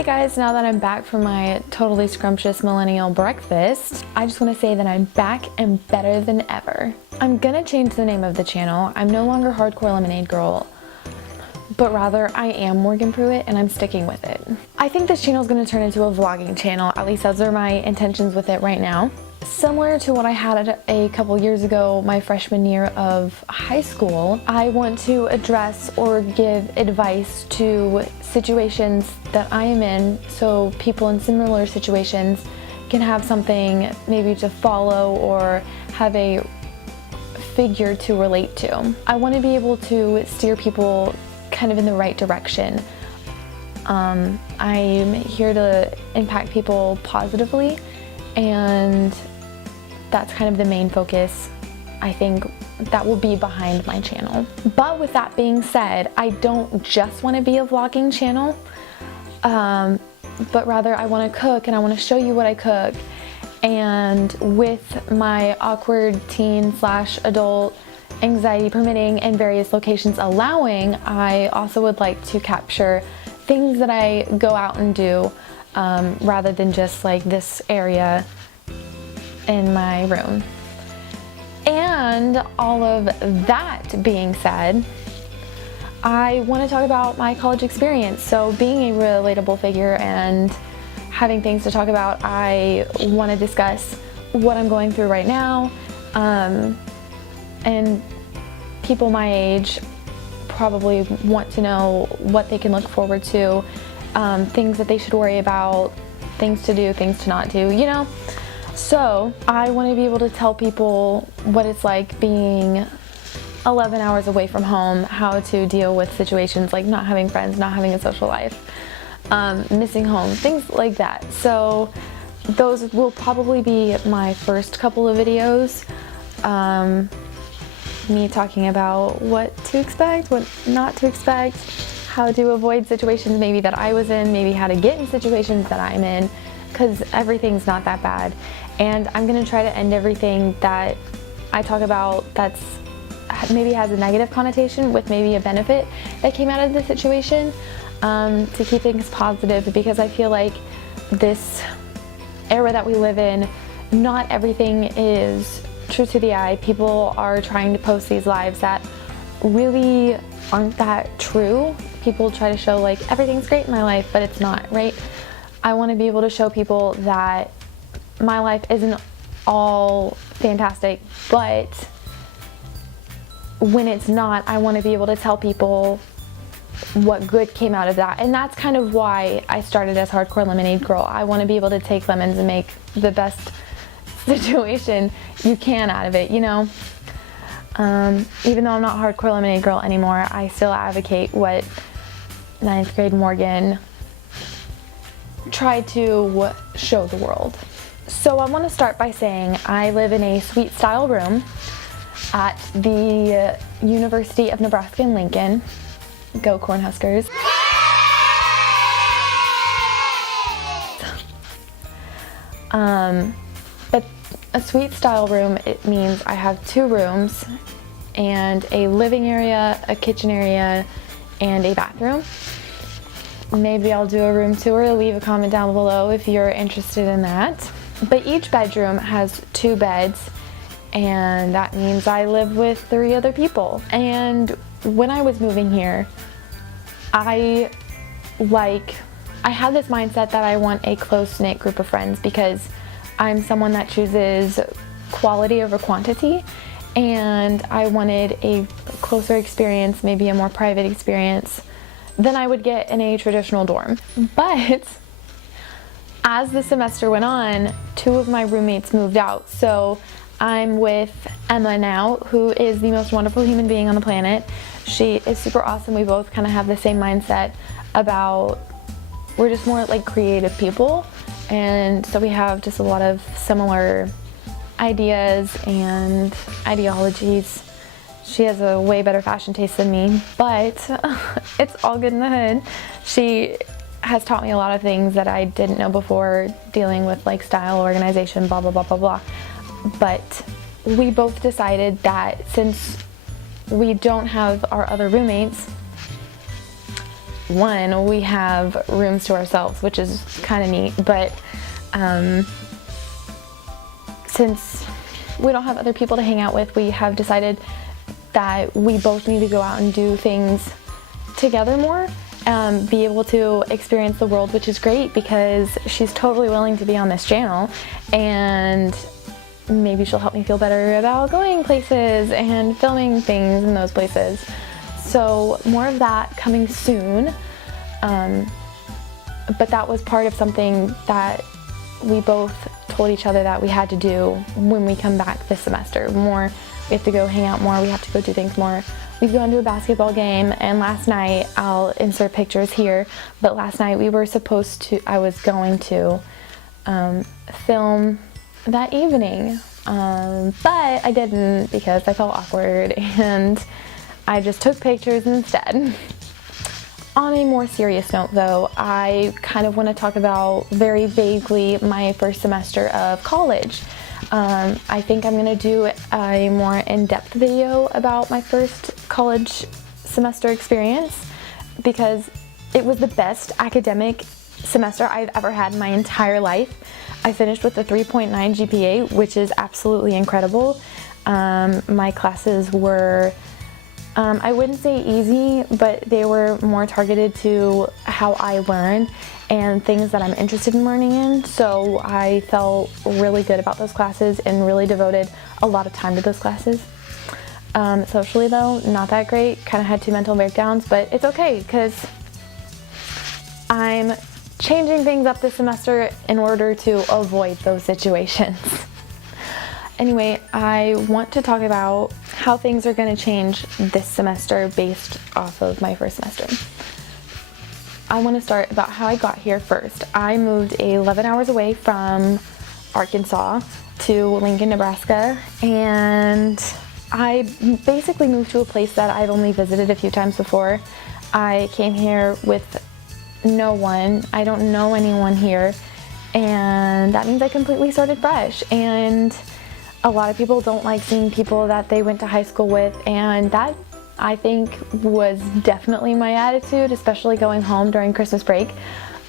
Hey guys, now that I'm back from my totally scrumptious millennial breakfast, I just want to say that I'm back and better than ever. I'm gonna change the name of the channel. I'm no longer Hardcore Lemonade Girl, but rather I am Morgan Pruitt and I'm sticking with it. I think this channel is gonna turn into a vlogging channel, at least those are my intentions with it right now. Similar to what I had a couple years ago, my freshman year of high school, I want to address or give advice to situations that I am in so people in similar situations can have something maybe to follow or have a figure to relate to. I want to be able to steer people kind of in the right direction. I'm here to impact people positively, and that's kind of the main focus. I think that will be behind my channel. But with that being said, I don't just want to be a vlogging channel, but rather I want to cook and I want to show you what I cook. And with my awkward teen / adult anxiety permitting and various locations allowing, I also would like to capture things that I go out and do rather than just like this area in my room. And all of that being said, I want to talk about my college experience. So being a relatable figure and having things to talk about, I want to discuss what I'm going through right now, and people my age probably want to know what they can look forward to, things that they should worry about, things to do, things to not do, you know? So I want to be able to tell people what it's like being 11 hours away from home, how to deal with situations like not having friends, not having a social life, missing home, things like that. So those will probably be my first couple of videos. Me talking about what to expect, what not to expect, how to avoid situations maybe that I was in, maybe how to get in situations that I'm in, because everything's not that bad. And I'm going to try to end everything that I talk about that's maybe has a negative connotation with maybe a benefit that came out of the situation, to keep things positive, because I feel like this era that we live in, not everything is true to the eye. People are trying to post these lives that really aren't that true. People try to show like everything's great in my life, but it's not, right? I want to be able to show people that my life isn't all fantastic, but when it's not, I want to be able to tell people what good came out of that. And that's kind of why I started as Hardcore Lemonade Girl. I want to be able to take lemons and make the best situation you can out of it, you know? Even though I'm not Hardcore Lemonade Girl anymore, I still advocate what 9th grade Morgan tried to show the world. So I want to start by saying I live in a suite style room at the University of Nebraska in Lincoln. Go Cornhuskers. But a suite style room, it means I have 2 rooms and a living area, a kitchen area, and a bathroom. Maybe I'll do a room tour. Leave a comment down below if you're interested in that. But each bedroom has 2 beds, and that means I live with 3 other people. And when I was moving here, I had this mindset that I want a close-knit group of friends because I'm someone that chooses quality over quantity, and I wanted a closer experience, maybe a more private experience than I would get in a traditional dorm. But as the semester went on, 2 of my roommates moved out. So I'm with Emma now, who is the most wonderful human being on the planet. She is super awesome. We both kind of have the same mindset about, we're just more like creative people. And so we have just a lot of similar ideas and ideologies. She has a way better fashion taste than me, but it's all good in the hood. She has taught me a lot of things that I didn't know before, dealing with like style, organization, blah, blah, blah, blah, blah. But we both decided that since we don't have our other roommates, one, we have rooms to ourselves, which is kind of neat, but since we don't have other people to hang out with, we have decided that we both need to go out and do things together more, be able to experience the world, which is great because she's totally willing to be on this channel, and maybe she'll help me feel better about going places and filming things in those places. So more of that coming soon, but that was part of something that we both told each other that we had to do when we come back this semester. More, we have to go hang out more, we have to go do things more. We've gone to a basketball game, and last night, I'll insert pictures here, but last night I was going to film that evening, but I didn't because I felt awkward and I just took pictures instead. On a more serious note though, I kind of want to talk about very vaguely my first semester of college. I think I'm going to do a more in-depth video about my first college semester experience because it was the best academic semester I've ever had in my entire life. I finished with a 3.9 GPA, which is absolutely incredible. My classes were, I wouldn't say easy, but they were more targeted to how I learn and things that I'm interested in learning in. So I felt really good about those classes and really devoted a lot of time to those classes. Socially though, not that great. Kind of had 2 mental breakdowns, but it's okay because I'm changing things up this semester in order to avoid those situations. Anyway, I want to talk about how things are going to change this semester based off of my first semester. I want to start about how I got here first. I moved 11 hours away from Arkansas to Lincoln, Nebraska, and I basically moved to a place that I've only visited a few times before. I came here with no one. I don't know anyone here, and that means I completely started fresh. And a lot of people don't like seeing people that they went to high school with, and that I think was definitely my attitude, especially going home during Christmas break.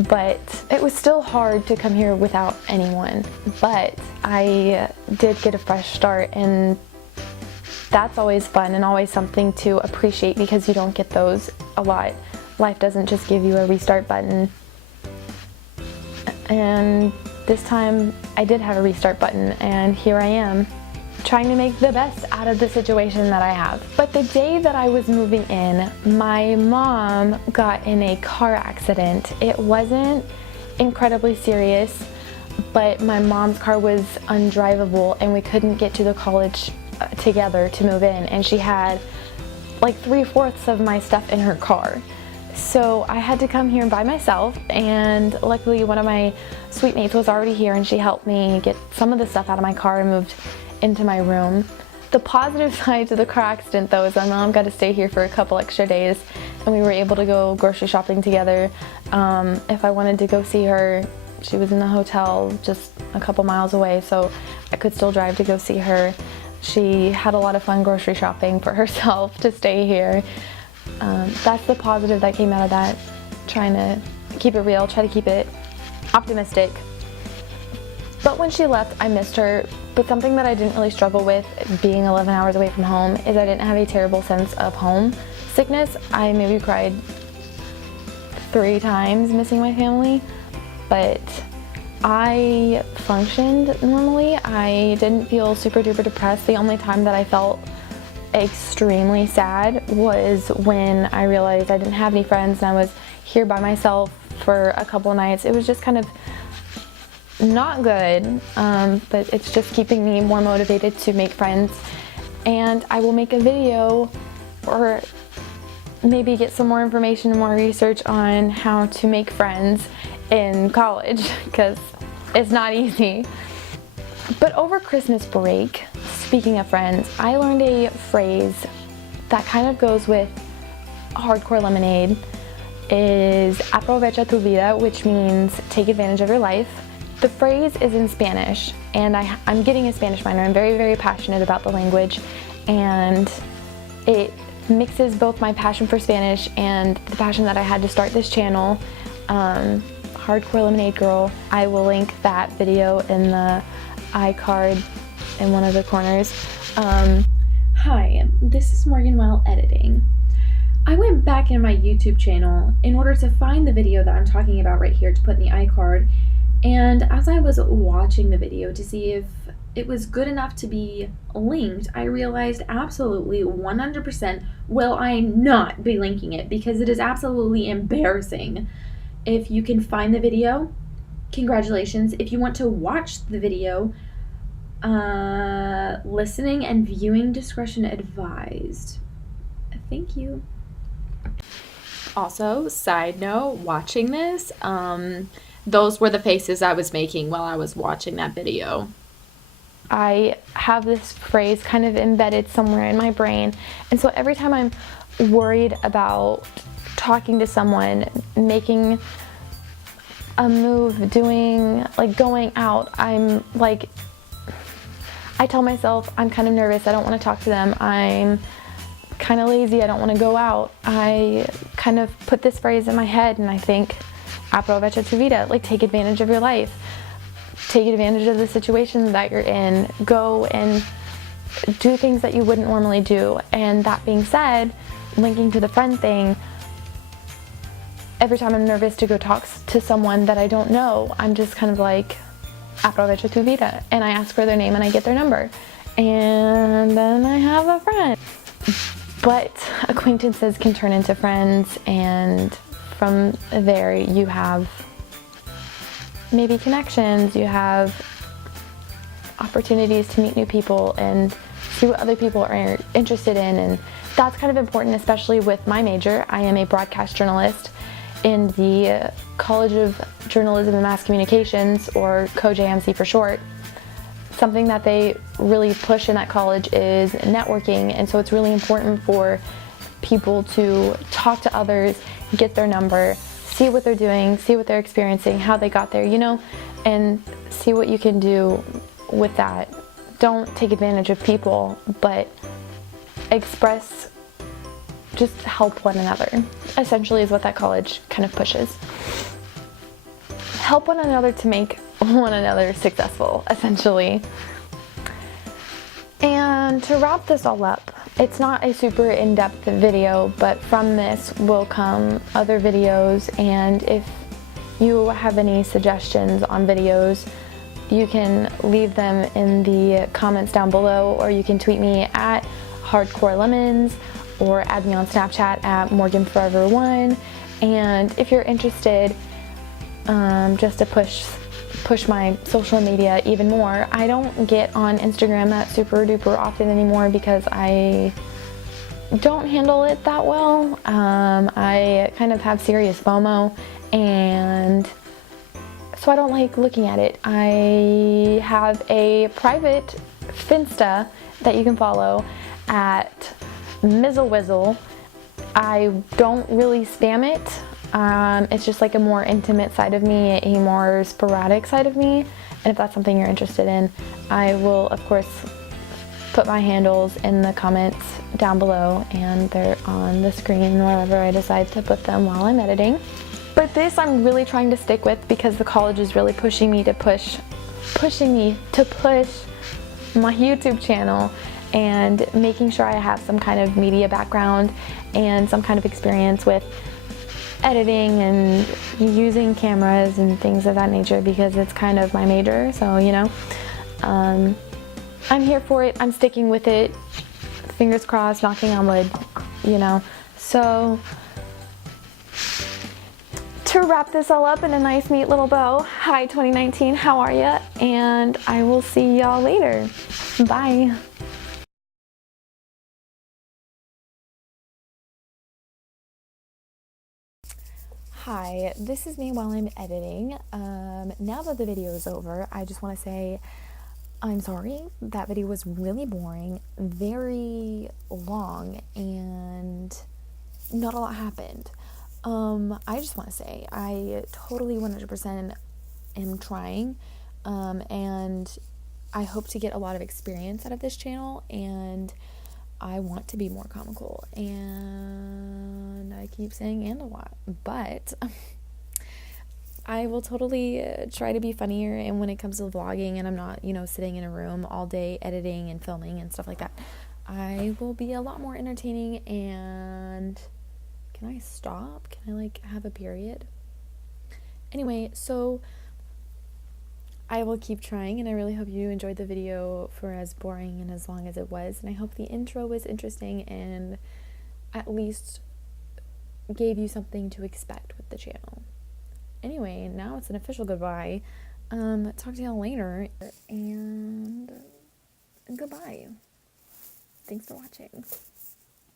But it was still hard to come here without anyone. But I did get a fresh start, and that's always fun and always something to appreciate because you don't get those a lot. Life doesn't just give you a restart button. And this time I did have a restart button, and here I am trying to make the best out of the situation that I have. But the day that I was moving in, my mom got in a car accident. It wasn't incredibly serious, but my mom's car was undrivable and we couldn't get to the college together to move in, and she had like 3/4 of my stuff in her car. So I had to come here by myself, and luckily one of my suite mates was already here and she helped me get some of the stuff out of my car and moved into my room. The positive side to the car accident though is my mom got to stay here for a couple extra days, and we were able to go grocery shopping together. If I wanted to go see her, she was in the hotel just a couple miles away, so I could still drive to go see her. She had a lot of fun grocery shopping for herself to stay here. That's the positive that came out of that. Trying to keep it real, try to keep it optimistic. But when she left, I missed her. But something that I didn't really struggle with being 11 hours away from home is I didn't have a terrible sense of home sickness. I maybe cried 3 times missing my family, but I functioned normally. I didn't feel super duper depressed. The only time that I felt extremely sad was when I realized I didn't have any friends and I was here by myself for a couple nights. It was just kind of not good, but it's just keeping me more motivated to make friends. And I will make a video or maybe get some more information and more research on how to make friends in college, because it's not easy. But over Christmas break, speaking of friends, I learned a phrase that kind of goes with hardcore lemonade, is aprovecha tu vida, which means take advantage of your life. The phrase is in Spanish, and I'm getting a Spanish minor. I'm very, very passionate about the language, and it mixes both my passion for Spanish and the passion that I had to start this channel, Hardcore Lemonade Girl. I will link that video in the iCard in one of the corners. Hi, this is Morgan while editing. I went back in my YouTube channel in order to find the video that I'm talking about right here to put in the iCard, and as I was watching the video to see if it was good enough to be linked, I realized absolutely 100% will I not be linking it because it is absolutely embarrassing. If you can find the video, congratulations. If you want to watch the video, listening and viewing discretion advised. Thank you. Also, side note, watching this, those were the faces I was making while I was watching that video. I have this phrase kind of embedded somewhere in my brain, and so every time I'm worried about talking to someone, making a move, going out, I'm like, I tell myself I'm kind of nervous, I don't want to talk to them, I'm kind of lazy, I don't want to go out. I kind of put this phrase in my head and I think, aprovecha tu vida, like take advantage of your life. Take advantage of the situation that you're in. Go and do things that you wouldn't normally do. And that being said, linking to the friend thing, every time I'm nervous to go talk to someone that I don't know, I'm just kind of like, aprovecha tu vida. And I ask for their name and I get their number. And then I have a friend. But acquaintances can turn into friends, and from there you have maybe connections, you have opportunities to meet new people and see what other people are interested in, and that's kind of important, especially with my major. I am a broadcast journalist in the College of Journalism and Mass Communications, or COJMC for short. Something that they really push in that college is networking, and so it's really important for people to talk to others, get their number, see what they're doing, see what they're experiencing, how they got there, you know, and see what you can do with that. Don't take advantage of people, but just help one another, essentially is what that college kind of pushes. Help one another to make one another successful, essentially. And to wrap this all up, it's not a super in-depth video, but from this will come other videos, and if you have any suggestions on videos, you can leave them in the comments down below, or you can tweet me at hardcorelemons, or add me on Snapchat at morganforever1. And if you're interested, just to push my social media even more, I don't get on Instagram that super duper often anymore because I don't handle it that well. I kind of have serious FOMO, and so I don't like looking at it. I have a private Finsta that you can follow at mizzlewizzle. I don't really spam it. It's just like a more intimate side of me, a more sporadic side of me, and if that's something you're interested in, I will of course put my handles in the comments down below, and they're on the screen wherever I decide to put them while I'm editing. But this I'm really trying to stick with because the college is really pushing me to push my YouTube channel and making sure I have some kind of media background and some kind of experience with editing and using cameras and things of that nature, because it's kind of my major, so you know, I'm here for it, I'm sticking with it, fingers crossed, knocking on wood, you know. So to wrap this all up in a nice neat little bow, hi 2019, how are ya? And I will see y'all later. Bye. Hi, this is me while I'm editing. Now that the video is over, I just want to say I'm sorry. That video was really boring, very long, and not a lot happened. I just want to say I totally 100% am trying, and I hope to get a lot of experience out of this channel, and I want to be more comical, and I keep saying and a lot, but I will totally try to be funnier. And when it comes to vlogging and I'm not, sitting in a room all day editing and filming and stuff like that, I will be a lot more entertaining. And can I stop? Can I have a period? Anyway, so I will keep trying, and I really hope you enjoyed the video for as boring and as long as it was. And I hope the intro was interesting and at least gave you something to expect with the channel. Anyway, now it's an official goodbye. Talk to y'all later, and goodbye. Thanks for watching.